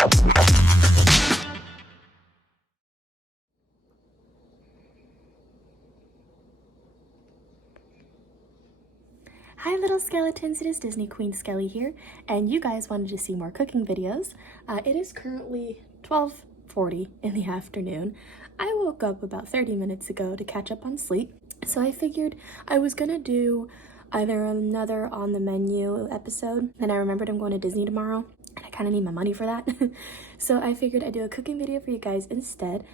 Hi little skeletons, it is Disney Queen Skelly here, and you guys wanted to see more cooking videos. It is currently 12:40 in the afternoon. I woke up about 30 minutes ago to catch up on sleep, so I figured I was gonna do either another on the menu episode, and I remembered I'm going to Disney tomorrow, and I kind of need my money for that. So I figured I'd do a cooking video for you guys instead.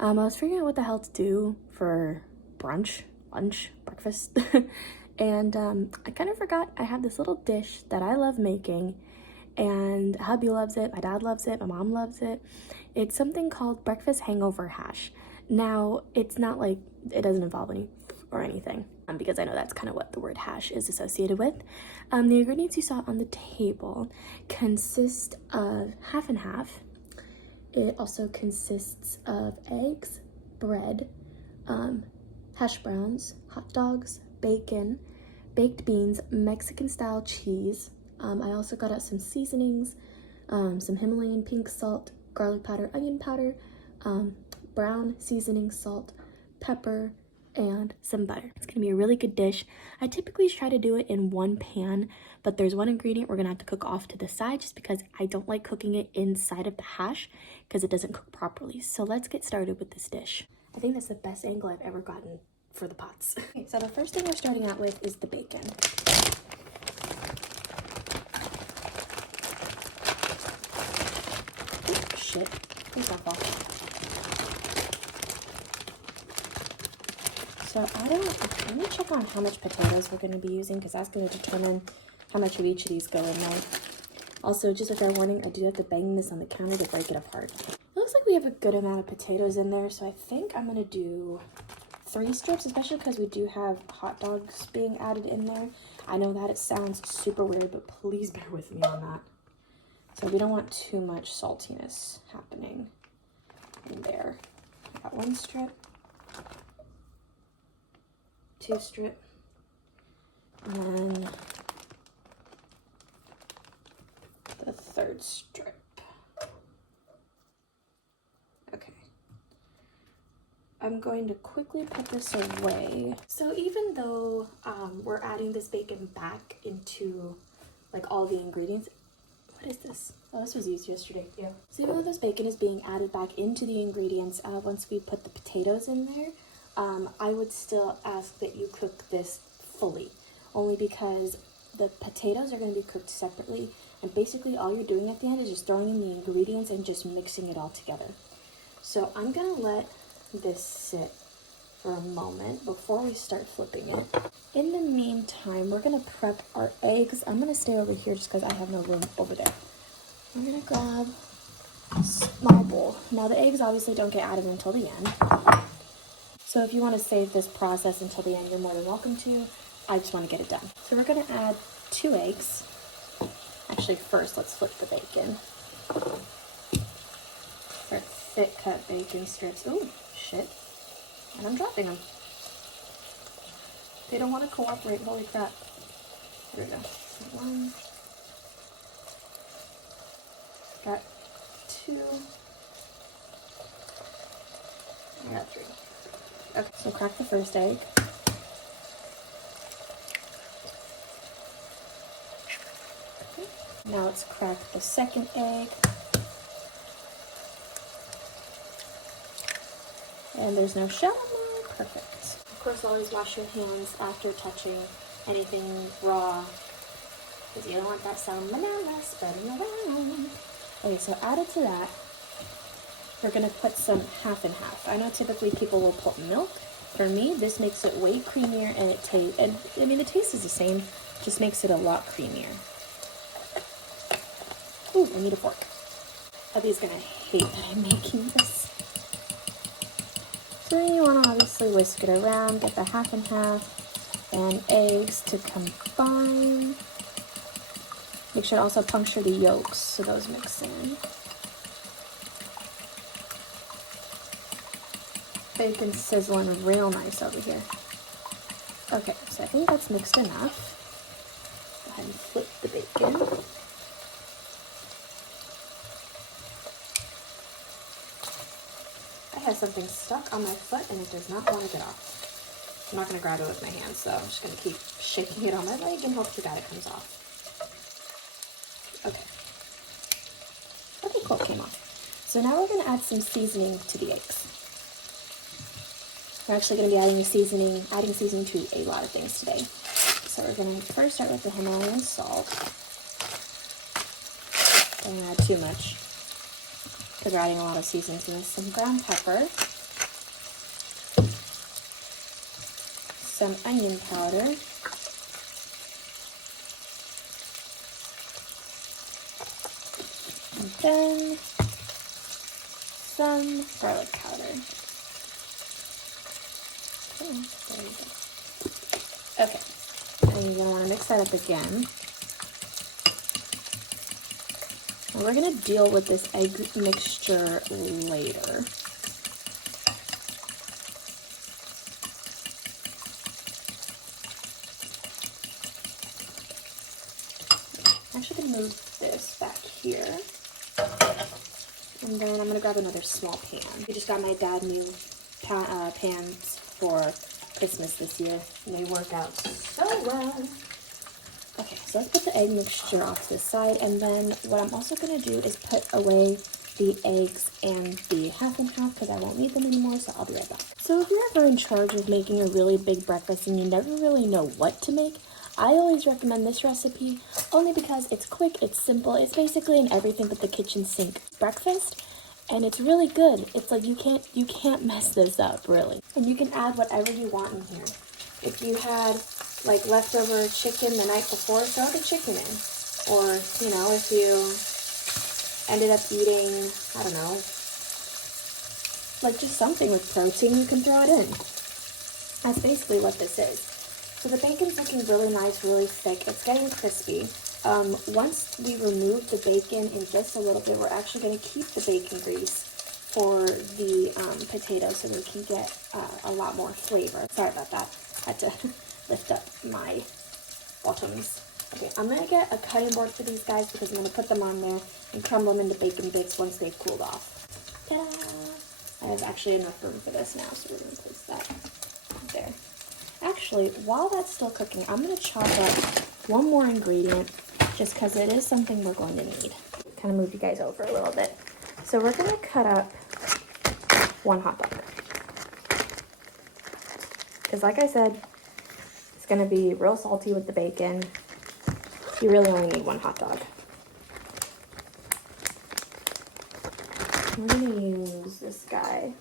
I was figuring out what the hell to do for brunch, lunch, breakfast. And I kind of forgot I have this little dish that I love making, and hubby loves it, my dad loves it, my mom loves it. It's something called breakfast hangover hash. Now, it's not like, it doesn't involve any or anything, because I know that's kind of what the word hash is associated with. The ingredients you saw on the table consist of half and half. It also consists of eggs, bread, hash browns, hot dogs, bacon, baked beans, Mexican style cheese. I also got out some seasonings, some Himalayan pink salt, garlic powder, onion powder, brown seasoning salt, pepper, and some butter. It's gonna be a really good dish. I typically try to do it in one pan, but there's one ingredient we're gonna have to cook off to the side just because I don't like cooking it inside of the hash because it doesn't cook properly. So let's get started with this dish. I think that's the best angle I've ever gotten for the pots. Okay, so the first thing we're starting out with is the bacon. Oh, shit. Please don't fall. So let me check on how much potatoes we're going to be using because that's going to determine how much of each of these go in there. Also, just a fair warning, I do have to bang this on the counter to break it apart. It looks like we have a good amount of potatoes in there, so I think I'm going to do 3 strips, especially because we do have hot dogs being added in there. I know that it sounds super weird, but please bear with me on that. So we don't want too much saltiness happening in there. I got 1 strip, 2 strip, and then the 3rd strip. Okay. I'm going to quickly put this away. So even though we're adding this bacon back into like all the ingredients, what is this? Oh, this was used yesterday. Yeah. So even though this bacon is being added back into the ingredients, once we put the potatoes in there, I would still ask that you cook this fully, only because the potatoes are going to be cooked separately, and basically all you're doing at the end is just throwing in the ingredients and just mixing it all together. So I'm going to let this sit for a moment before we start flipping it. In the meantime, we're going to prep our eggs. I'm going to stay over here just because I have no room over there. I'm going to grab a small bowl. Now the eggs obviously don't get added until the end. So if you want to save this process until the end, you're more than welcome to. I just want to get it done. So we're going to add 2 eggs. Actually, first let's flip the bacon. For thick cut bacon strips. Ooh, shit. And I'm dropping them. They don't want to cooperate. Holy crap. There we go. 1. Got 2. I got 3. Okay, so crack the first egg. Okay. Now let's crack the second egg. And there's no shell in there. Perfect. Of course, always wash your hands after touching anything raw, because you don't want that salmonella spreading around. Okay, so added to that, we're going to put some half and half. I know typically people will put milk. For me, this makes it way creamier, and the taste is the same, just makes it a lot creamier. Ooh, I need a fork. Hubby's going to hate that I'm making this. So you want to obviously whisk it around, get the half and half and eggs to combine. Make sure to also puncture the yolks so those mix in. Bacon's sizzling real nice over here. Okay, so I think that's mixed enough. Go ahead and flip the bacon. something stuck on my foot and it does not want to get off. I'm not going to grab it with my hands, so I'm just going to keep shaking it on my leg and hope to God it comes off. Okay. Okay, cool, it came off. So now we're going to add some seasoning to the eggs. We're actually going to be adding seasoning to a lot of things today. So we're going to first start with the Himalayan salt. Don't add too much because we're adding a lot of seasoning to this. Some ground pepper, some onion powder, and then some garlic powder. Oh, there we go. Okay, and you're going to want to mix that up again. And we're going to deal with this egg mixture later. I'm actually going to move this back here. And then I'm going to grab another small pan. I just got my dad new pans for Christmas this year, and they work out so well. Okay, so let's put the egg mixture off to the side, and then what I'm also going to do is put away the eggs and the half and half because I won't need them anymore, so I'll be right back. So if you're ever in charge of making a really big breakfast and you never really know what to make, I always recommend this recipe only because it's quick, it's simple, it's basically an everything but the kitchen sink breakfast, and it's really good. It's like you can't mess this up, really. And you can add whatever you want in here. If you had like leftover chicken the night before, throw the chicken in. Or, you know, if you ended up eating, I don't know, like just something with protein, you can throw it in. That's basically what this is. So the bacon's looking really nice, really thick. It's getting crispy. Once we remove the bacon in just a little bit, we're actually going to keep the bacon grease for the potatoes so we can get a lot more flavor. Sorry about that. I had to lift up my bottoms. Okay, I'm going to get a cutting board for these guys because I'm going to put them on there and crumble them into bacon bits once they've cooled off. Ta-da! I have actually enough room for this now, so we're going to place that there. Actually, while that's still cooking, I'm going to chop up one more ingredient just because it is something we're going to need. Kind of move you guys over a little bit. So we're going to cut up one hot dog. Because like I said, it's going to be real salty with the bacon. You really only need one hot dog. We're going to use this guy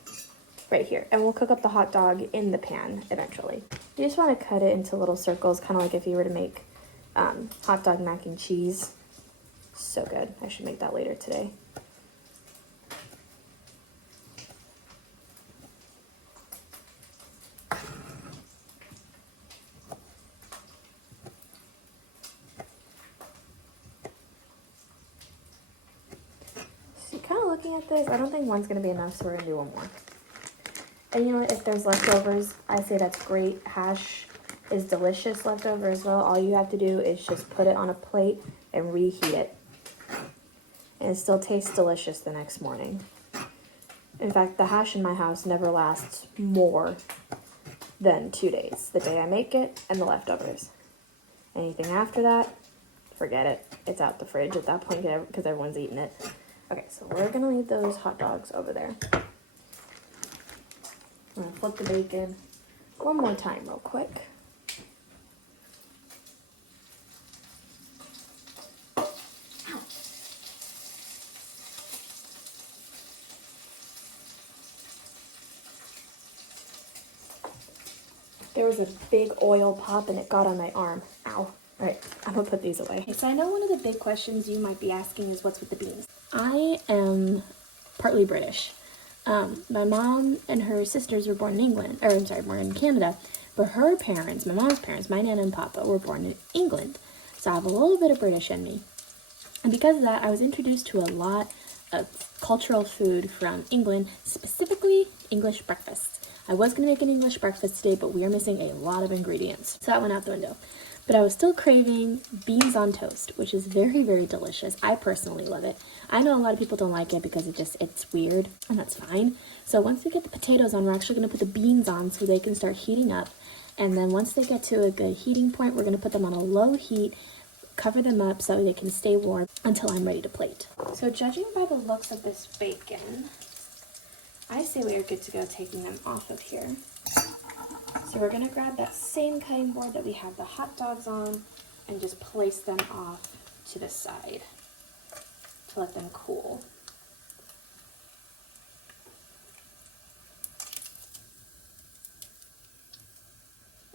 right here. And we'll cook up the hot dog in the pan eventually. You just want to cut it into little circles, kind of like if you were to make hot dog mac and cheese. So good. I should make that later today. So kind of looking at this, I don't think one's going to be enough, so we're going to do one more. And you know what, if there's leftovers, I say that's great. Hash is delicious leftover as well. All you have to do is just put it on a plate and reheat it. And it still tastes delicious the next morning. In fact, the hash in my house never lasts more than 2 days. The day I make it and the leftovers. Anything after that, forget it. It's out the fridge at that point because everyone's eating it. Okay, so we're going to leave those hot dogs over there. I'm going to flip the bacon one more time real quick. There was a big oil pop and it got on my arm. Ow. All right, I'm going to put these away. Okay, so I know one of the big questions you might be asking is what's with the beans. I am partly British. My mom and her sisters were born in born in Canada, but her parents, my mom's parents, my Nana and Papa, were born in England. So I have a little bit of British in me. And because of that, I was introduced to a lot of cultural food from England, specifically English breakfasts. I was going to make an English breakfast today, but we are missing a lot of ingredients. So that went out the window. but I was still craving beans on toast, which is very, very delicious. I personally love it. I know a lot of people don't like it because it's weird, and that's fine. So once we get the potatoes on, we're actually going to put the beans on so they can start heating up. And then once they get to a good heating point, we're going to put them on a low heat, cover them up so they can stay warm until I'm ready to plate. So judging by the looks of this bacon, I say we are good to go taking them off of here. So we're going to grab that same cutting board that we had the hot dogs on and just place them off to the side to let them cool.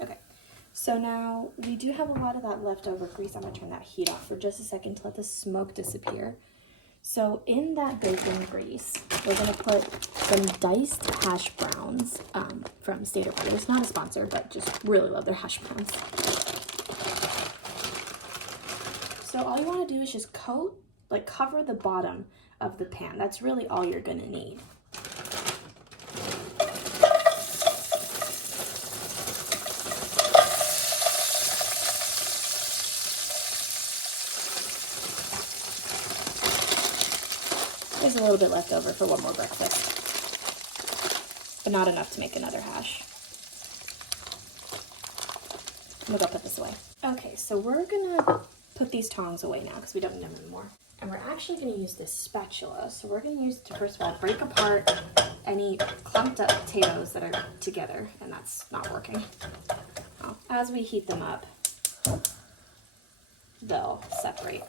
Okay, so now we do have a lot of that leftover grease. I'm going to turn that heat off for just a second to let the smoke disappear. So in that bacon grease, we're going to put some diced hash browns from Stater Brothers. Not a sponsor, but just really love their hash browns. So all you want to do is just cover the bottom of the pan. That's really all you're going to need. There's a little bit left over for one more breakfast, but not enough to make another hash. I'm gonna go put this away. Okay, so we're gonna put these tongs away now because we don't need them anymore. And we're actually gonna use this spatula. So we're gonna use it to, first of all, break apart any clumped up potatoes that are together, and that's not working. Well, as we heat them up, they'll separate.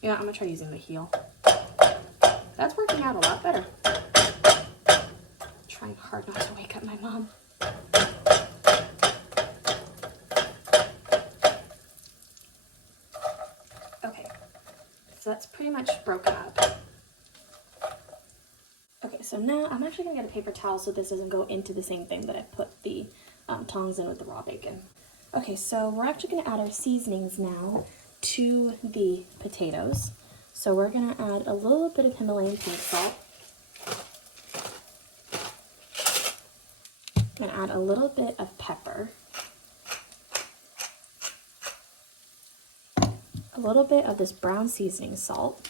Yeah, I'm gonna try using the heel. That's working out a lot better. Trying hard not to wake up my mom. Okay, so that's pretty much broken up. Okay, so now I'm actually gonna get a paper towel so this doesn't go into the same thing that I put the tongs in with the raw bacon. Okay, so we're actually gonna add our seasonings now to the potatoes. So we're gonna add a little bit of Himalayan pink salt. I'm gonna add a little bit of pepper. A little bit of this brown seasoning salt.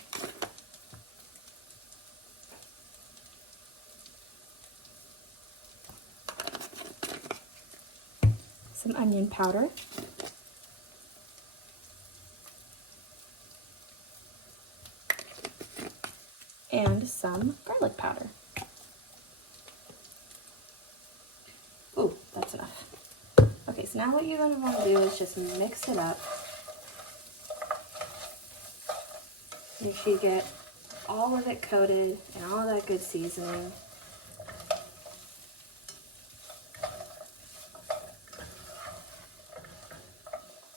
Some onion powder. And some garlic powder. Ooh, that's enough. Okay, so now what you're going to want to do is just mix it up. Make sure you get all of it coated and all that good seasoning.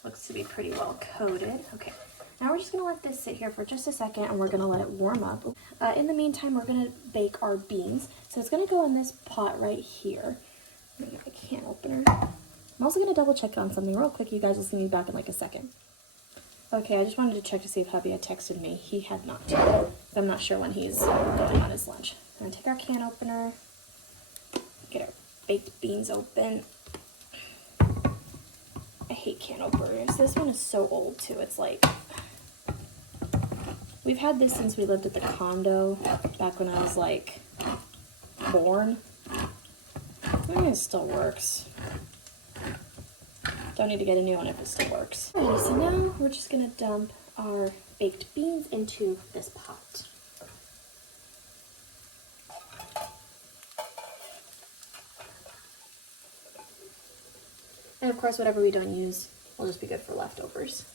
Looks to be pretty well coated. Okay. Now we're just going to let this sit here for just a second and we're going to let it warm up. In the meantime, we're going to bake our beans. So it's going to go in this pot right here. I'm going to get my can opener. I'm also going to double check on something real quick. You guys will see me back in like a second. Okay, I just wanted to check to see if hubby had texted me. He had not. I'm not sure when he's going on his lunch. I'm going to take our can opener, get our baked beans open. I hate can openers. This one is so old too. It's like, we've had this since we lived at the condo back when I was like born. I mean, it still works. Don't need to get a new one if it still works. Okay, so now we're just gonna dump our baked beans into this pot. And of course, whatever we don't use will just be good for leftovers,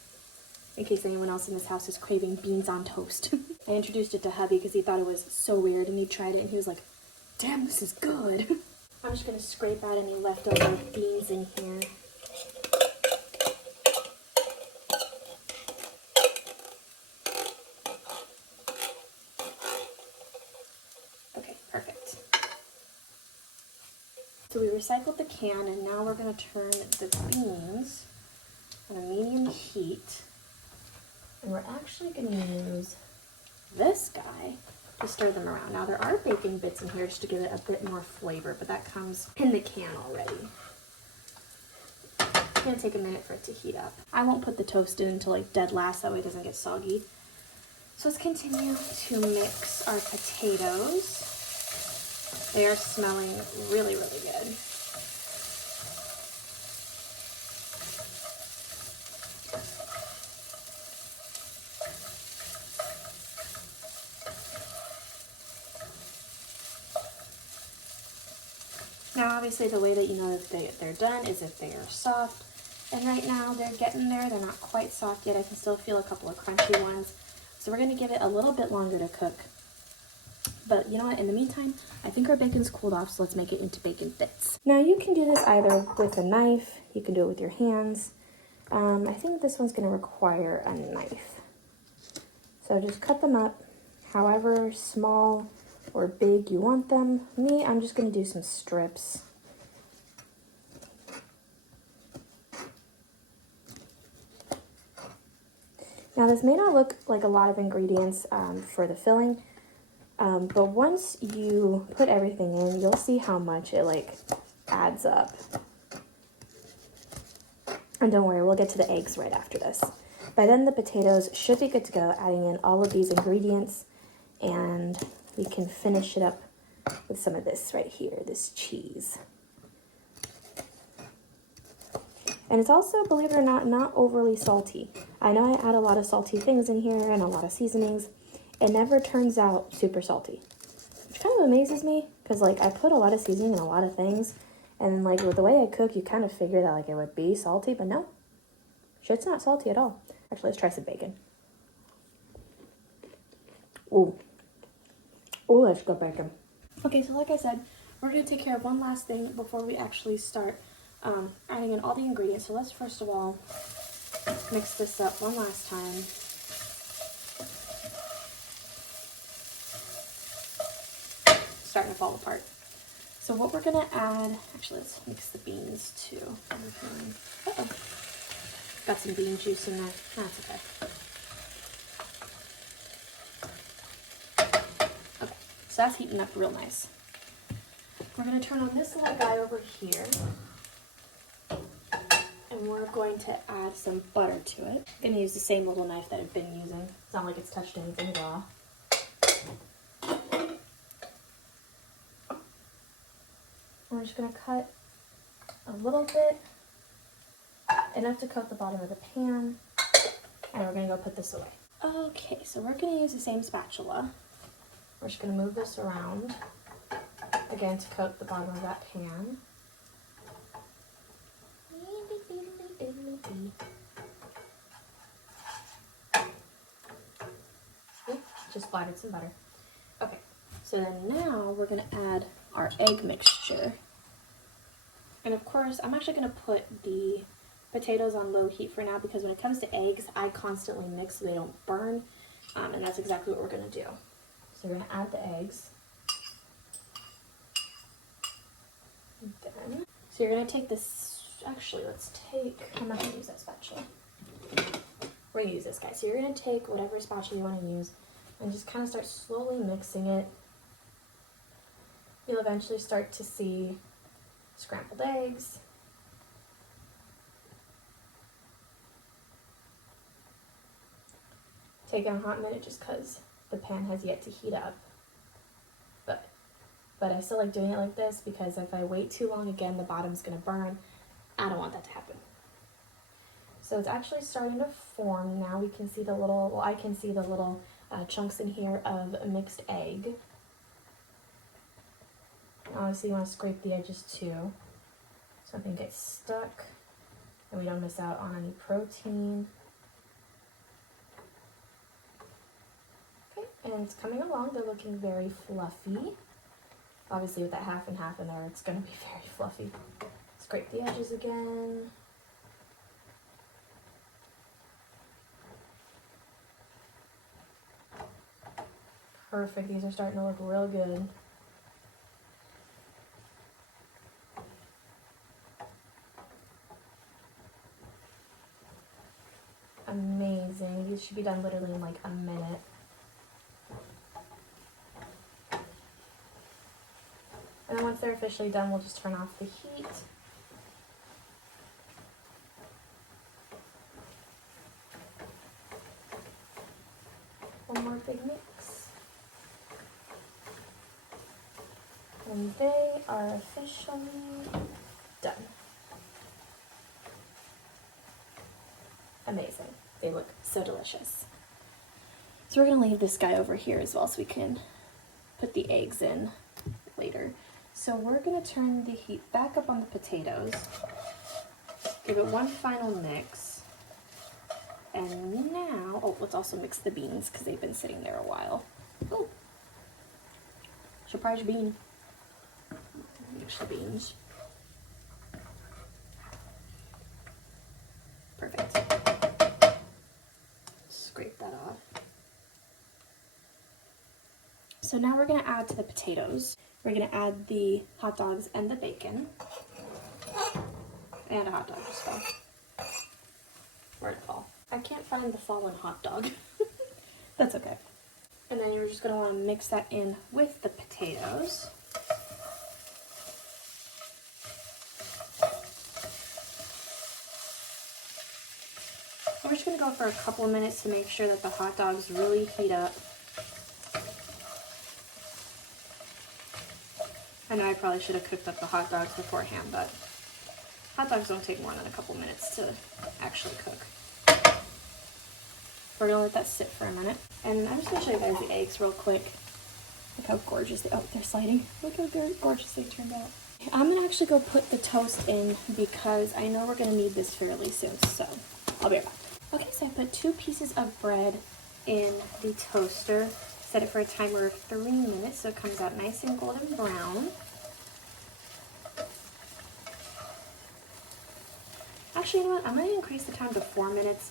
in case anyone else in this house is craving beans on toast. I introduced it to hubby because he thought it was so weird, and he tried it and he was like, damn, this is good. I'm just gonna scrape out any leftover beans in here. Okay, perfect. So we recycled the can, and now we're gonna turn the beans on a medium heat. And we're actually gonna use this guy to stir them around. Now there are bacon bits in here just to give it a bit more flavor, but that comes in the can already. It's gonna take a minute for it to heat up. I won't put the toast in until like dead last, that way it doesn't get soggy. So let's continue to mix our potatoes. They are smelling really, really good. Now obviously the way that you know that they're done is if they are soft. And right now they're getting there. They're not quite soft yet. I can still feel a couple of crunchy ones. So we're going to give it a little bit longer to cook. But you know what? In the meantime, I think our bacon's cooled off, so let's make it into bacon bits. Now you can do this either with a knife. You can do it with your hands. I think this one's going to require a knife. So just cut them up however small or big you want them. Me, I'm just going to do some strips. Now this may not look like a lot of ingredients for the filling, but once you put everything in, you'll see how much it like adds up. And don't worry, we'll get to the eggs right after this. By then the potatoes should be good to go, adding in all of these ingredients, and we can finish it up with some of this right here, this cheese. And it's also, believe it or not, not overly salty. I know I add a lot of salty things in here and a lot of seasonings. It never turns out super salty, which kind of amazes me because like I put a lot of seasoning in a lot of things, and like with the way I cook, you kind of figure that like it would be salty, but no, shit's not salty at all. Actually, let's try some bacon. Ooh, ooh, that's good bacon. Okay, so like I said, we're gonna take care of one last thing before we actually start adding in all the ingredients. So let's first of all mix this up one last time. Starting to fall apart. So what we're gonna add, actually let's mix the beans too. Uh-oh. Got some bean juice in there. That's okay. Okay, so that's heating up real nice. We're gonna turn on this little guy over here. And we're going to add some butter to it. I'm gonna use the same little knife that I've been using. It's not like it's touched anything at all. We're just gonna cut a little bit, enough to coat the bottom of the pan, and we're gonna go put this away. Okay, so we're gonna use the same spatula. We're just gonna move this around, again to coat the bottom of that pan. Just splattered some butter. Okay, so then now we're gonna add our egg mixture. And of course, I'm actually gonna put the potatoes on low heat for now because when it comes to eggs, I constantly mix so they don't burn. And that's exactly what we're gonna do. So we're gonna add the eggs. Then, so you're gonna take this, actually I'm not gonna use that spatula. We're gonna use this guy. So you're gonna take whatever spatula you wanna use and just kind of start slowly mixing it. You'll eventually start to see scrambled eggs. Take a hot minute just because the pan has yet to heat up. But I still like doing it like this because if I wait too long, again, the bottom's gonna burn. I don't want that to happen. So it's actually starting to form now. We can see the little, well, I can see the little chunks in here of a mixed egg. Obviously you want to scrape the edges too, so nothing gets stuck and we don't miss out on any protein. Okay, and it's coming along. They're looking very fluffy. Obviously with that half and half in there, it's going to be very fluffy. Scrape the edges again. Perfect, these are starting to look real good. Amazing, these should be done literally in like a minute. officially done, we'll just turn off the heat. One more big mix. And they are officially done. Amazing. They look so delicious. So we're gonna leave this guy over here as well so we can put the eggs in later. So we're gonna turn the heat back up on the potatoes, give it one final mix, and now, oh, let's also mix the beans because they've been sitting there a while. Oh, surprise bean. Mix the beans. Perfect. Scrape that off. So now we're gonna add to the potatoes. We're gonna add the hot dogs and the bacon. And a hot dog just fell. Where'd it fall? I can't find the fallen hot dog. That's okay. And then you're just gonna wanna mix that in with the potatoes. We're just gonna go for a couple of minutes to make sure that the hot dogs really heat up. I know I probably should have cooked up the hot dogs beforehand, but hot dogs don't take more than a couple minutes to actually cook. We're gonna let that sit for a minute. And I'm just gonna show you guys the eggs real quick. Look how gorgeous they, oh, they're sliding. Look how gorgeous they turned out. I'm gonna actually go put the toast in because I know we're gonna need this fairly soon, so I'll be right back. Okay, so I put 2 pieces of bread in the toaster. Set it for a timer of 3 minutes so it comes out nice and golden brown. Actually, you know what? I'm going to increase the time to 4 minutes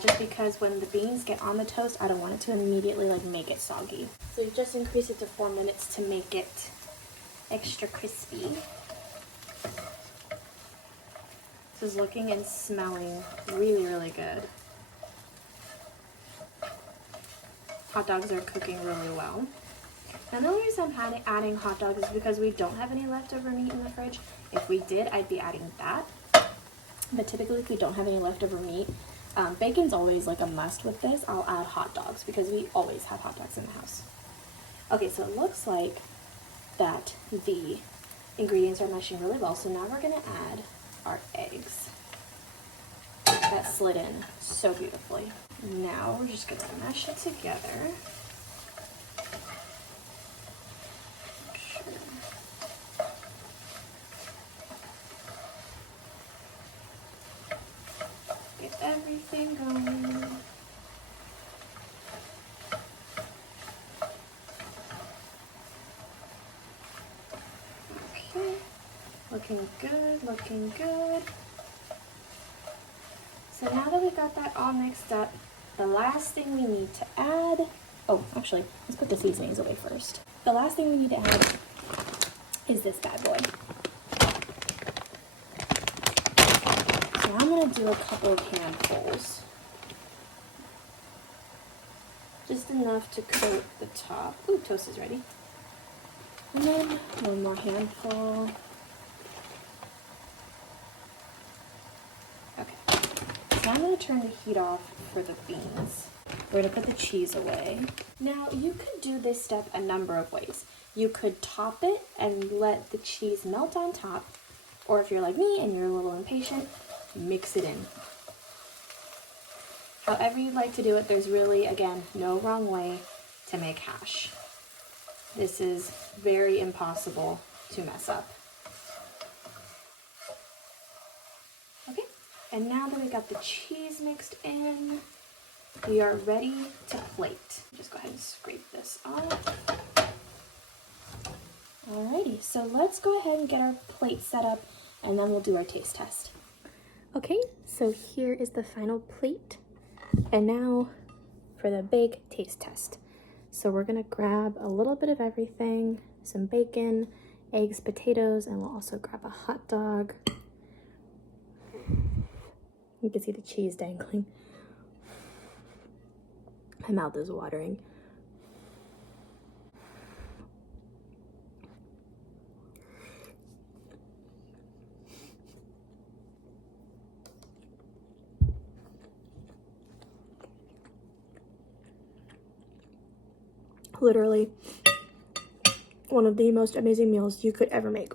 just because when the beans get on the toast, I don't want it to immediately make it soggy. So you just increase it to 4 minutes to make it extra crispy. This is looking and smelling really, really good. Hot dogs are cooking really well. And the only reason I'm adding hot dogs is because we don't have any leftover meat in the fridge. If we did, I'd be adding that. But typically, if we don't have any leftover meat, bacon's always like a must with this. I'll add hot dogs because we always have hot dogs in the house. Okay, so it looks like that the ingredients are meshing really well. So now we're gonna add our eggs. That slid in so beautifully. Now we're just gonna mash it together. Get everything going. Okay, looking good, looking good. So now that we got that all mixed up, the last thing we need to add, oh, actually, let's put the seasonings away first. The last thing we need to add is this bad boy. So I'm gonna do a couple of handfuls. Just enough to coat the top. Ooh, toast is ready. And then one more handful. Now I'm going to turn the heat off for the beans. We're going to put the cheese away. Now you could do this step a number of ways. You could top it and let the cheese melt on top, or if you're like me and you're a little impatient, mix it in. However you'd like to do it, there's really, again, no wrong way to make hash. This is very impossible to mess up. And now that we got the cheese mixed in, we are ready to plate. Just go ahead and scrape this off. Alrighty, so let's go ahead and get our plate set up and then we'll do our taste test. Okay, so here is the final plate. And now for the big taste test. So we're gonna grab a little bit of everything, some bacon, eggs, potatoes, and we'll also grab a hot dog. You can see the cheese dangling. My mouth is watering. Literally one of the most amazing meals you could ever make.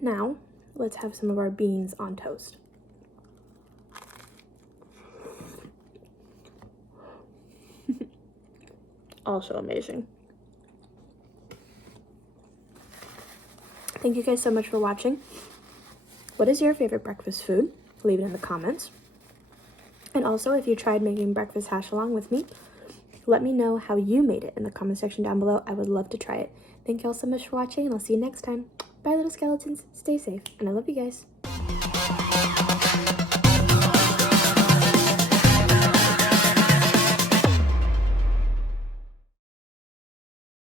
Now, let's have some of our beans on toast. Also amazing. Thank you guys so much for watching. What is your favorite breakfast food? Leave it in the comments. And also, if you tried making breakfast hash along with me, let me know how you made it in the comment section down below. I would love to try it. Thank you all so much for watching, and I'll see you next time. Bye, little skeletons. Stay safe, and I love you guys.